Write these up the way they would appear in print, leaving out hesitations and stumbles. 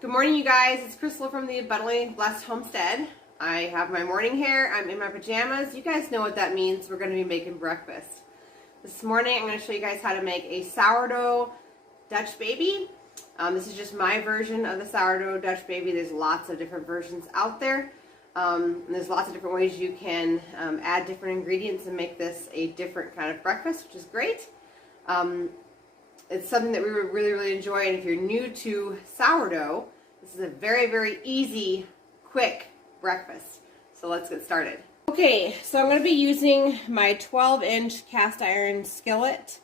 Good morning, you guys. It's Crystal from the Abundantly Blessed Homestead. I have my morning hair. I'm in my pajamas. You guys know what that means. We're going to be making breakfast. This morning, I'm going to show you guys how to make a sourdough Dutch baby. This is just my version of the sourdough Dutch baby. There's lots of different versions out there. And there's lots of different ways you can add different ingredients and make this a different kind of breakfast, which is great. It's something that we really enjoy, and if you're new to sourdough, this is a very easy, quick breakfast. So let's get started. Okay, so I'm going to be using my 12-inch cast iron skillet.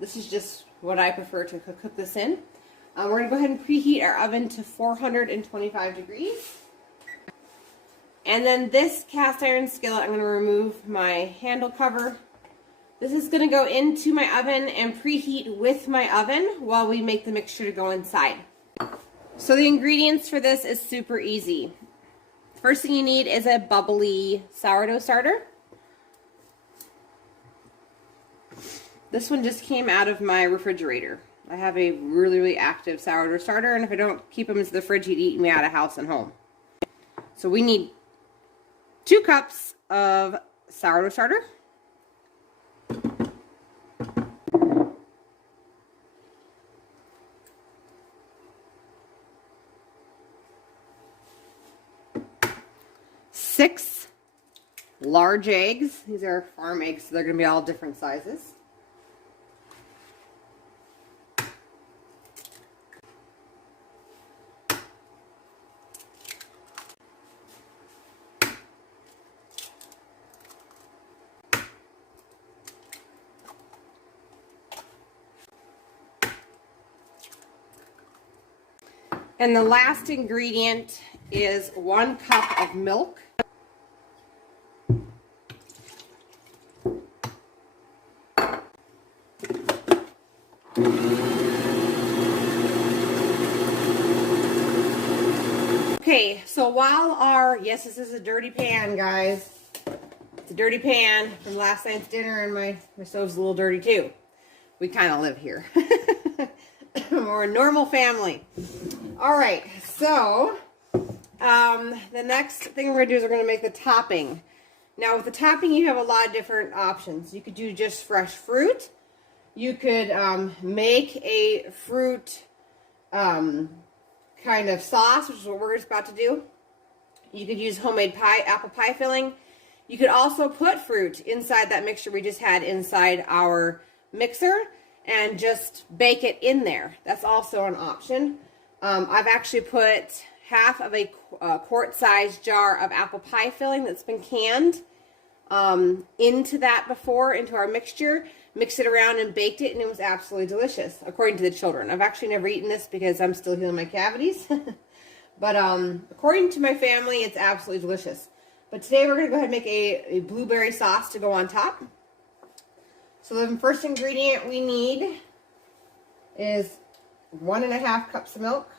This is just what I prefer to cook this in. We're going to go ahead and preheat our oven to 425 degrees. And then this cast iron skillet, I'm going to remove my handle cover. This is going to go into my oven and preheat with my oven while we make the mixture to go inside. So the ingredients for this is super easy. First thing you need is a bubbly sourdough starter. This one just came out of my refrigerator. I have a really active sourdough starter, and if I don't keep them in the fridge, he'd eat me out of house and home. So we need 2 cups of sourdough starter. Six large eggs. These are farm eggs, so they're going to be all different sizes. And the last ingredient is 1 cup of milk. Okay, so while yes, this is a dirty pan, guys. It's a dirty pan from last night's dinner, and my stove's a little dirty too. We kind of live here. We're a normal family. All right, so the next thing we're going to do is we're going to make the topping. Now, with the topping, you have a lot of different options. You could do just fresh fruit. You could make a fruit kind of sauce, which is what we're just about to do. You could use homemade apple pie filling. You could also put fruit inside that mixture we just had inside our mixer and just bake it in there. That's also an option. I've actually put half of a quart-sized jar of apple pie filling that's been canned into that before, into our mixture, mixed it around and baked it, and it was absolutely delicious, according to the children. I've actually never eaten this because I'm still healing my cavities. But according to my family, it's absolutely delicious. But today we're going to go ahead and make a blueberry sauce to go on top. So the first ingredient we need is 1.5 cups of milk.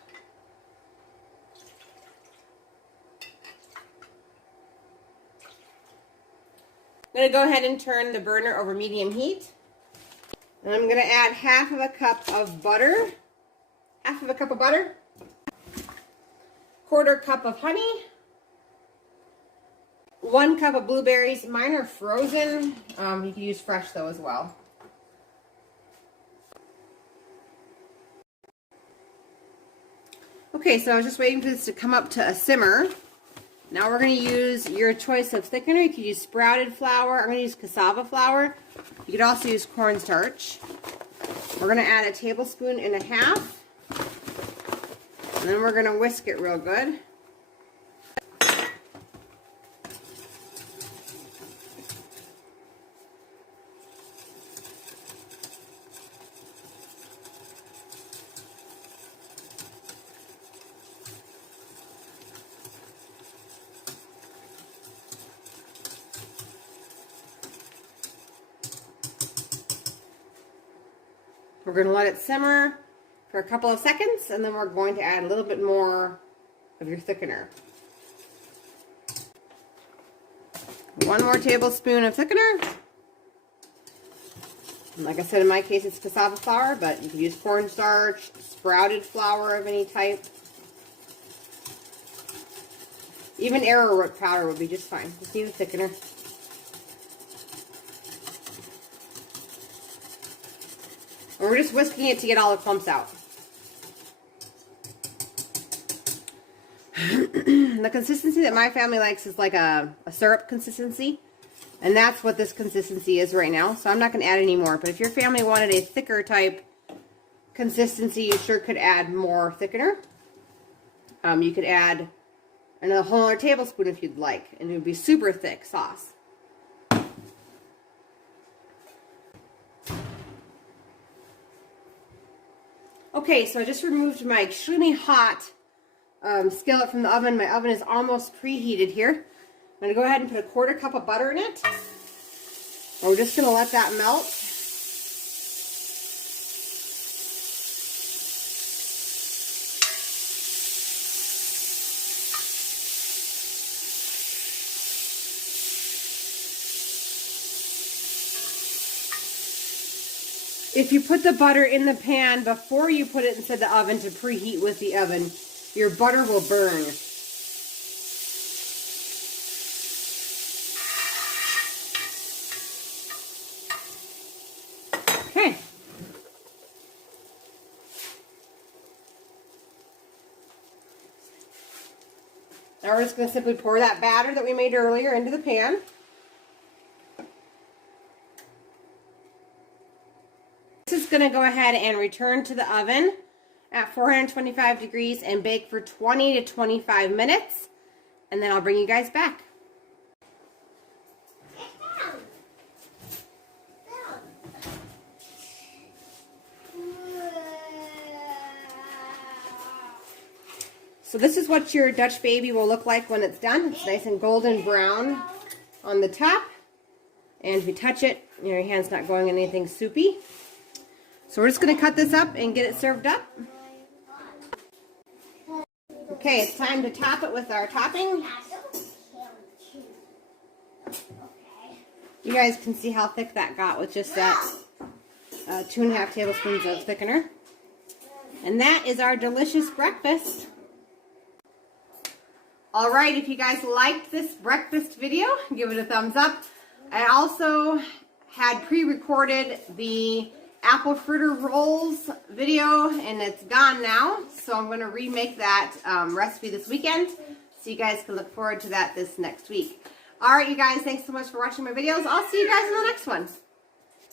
I'm going to go ahead and turn the burner over medium heat. And I'm going to add half of a cup of butter. Half of a cup of butter. 1/4 cup of honey. 1 cup of blueberries. Mine are frozen. You can use fresh though as well. Okay, so I was just waiting for this to come up to a simmer. Now we're going to use your choice of thickener. You could use sprouted flour. I'm going to use cassava flour. You could also use cornstarch. We're going to add 1.5 tablespoons. And then we're going to whisk it real good. We're going to let it simmer for a couple of seconds, and then we're going to add a little bit more of your thickener. 1 more tablespoon of thickener. Like I said, in my case, it's cassava flour, but you can use cornstarch, sprouted flour of any type. Even arrowroot powder would be just fine. Just need a thickener. And we're just whisking it to get all the clumps out. The consistency that my family likes is like a syrup consistency. And that's what this consistency is right now. So I'm not going to add any more. But if your family wanted a thicker type consistency, you sure could add more thickener. You could add another whole other tablespoon if you'd like. And it would be super thick sauce. Okay, so I just removed my extremely hot skillet from the oven. My oven is almost preheated here. I'm going to go ahead and put a 1/4 cup of butter in it. And we're just going to let that melt. If you put the butter in the pan before you put it inside the oven to preheat with the oven, your butter will burn. Okay. Now we're just going to simply pour that batter that we made earlier into the pan. This is going to go ahead and return to the oven at 425 degrees and bake for 20 to 25 minutes. And then I'll bring you guys back. So this is what your Dutch baby will look like when it's done. It's nice and golden brown on the top. And if you touch it, your hand's not going in anything soupy. So we're just going to cut this up and get it served up. Okay, it's time to top it with our topping. You guys can see how thick that got with just that 2½ tablespoons of thickener. And that is our delicious breakfast. Alright, if you guys liked this breakfast video, give it a thumbs up. I also had pre-recorded the apple fritter rolls video, and it's gone now, so I'm going to remake that recipe this weekend, so you guys can look forward to that this next week. Alright, you guys, thanks so much for watching my videos. I'll see you guys in the next one.